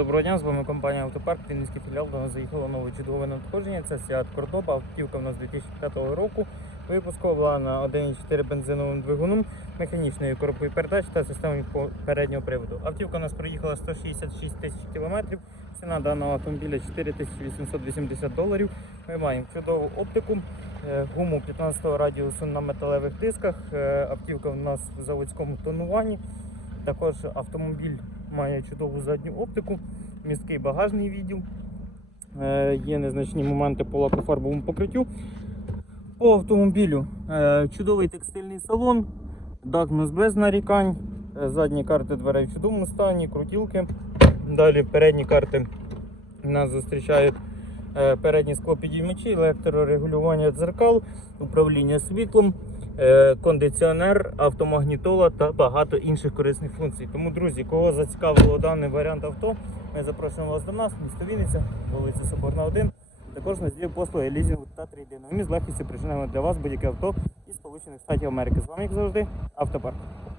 доброго дня, з вами компанія Автопарк, Вінницький філіал. До нас заїхало нове чудове надходження. Це Seat Cordoba, автівка в нас 2005 року. Випуску була на 1,4 бензиновим двигуном, механічною коробкою передач та системою переднього приводу. Автівка у нас проїхала 166 тисяч кілометрів. Ціна даного автомобіля 4880 доларів. Ми маємо чудову оптику, е, гуму 15 радіусу на металевих дисках. Е, Автівка в нас в заводському тонуванні. Також автомобіль має чудову задню оптику, місткий багажний відділ. Е, Є незначні моменти по лакофарбовому покриттю. По автомобілю е, чудовий текстильний салон, дагнус без нарікань, е, задні карти дверей в чудовому стані, крутілки. Далі передні карти нас зустрічають передні склопідіймачі, електрорегулювання дзеркал, управління світлом, е, кондиціонер, автомагнітола та багато інших корисних функцій. Тому, друзі, кого зацікавило даний варіант авто, ми запрошуємо вас до нас, місто Вінниця, вулиця Соборна 1. Також на послуги лізінгу та трейдингу. І Ми з легкістю причинаємо для вас будь-яке авто із Сполучених Штатів Америки. З вами, як завжди, автопарк.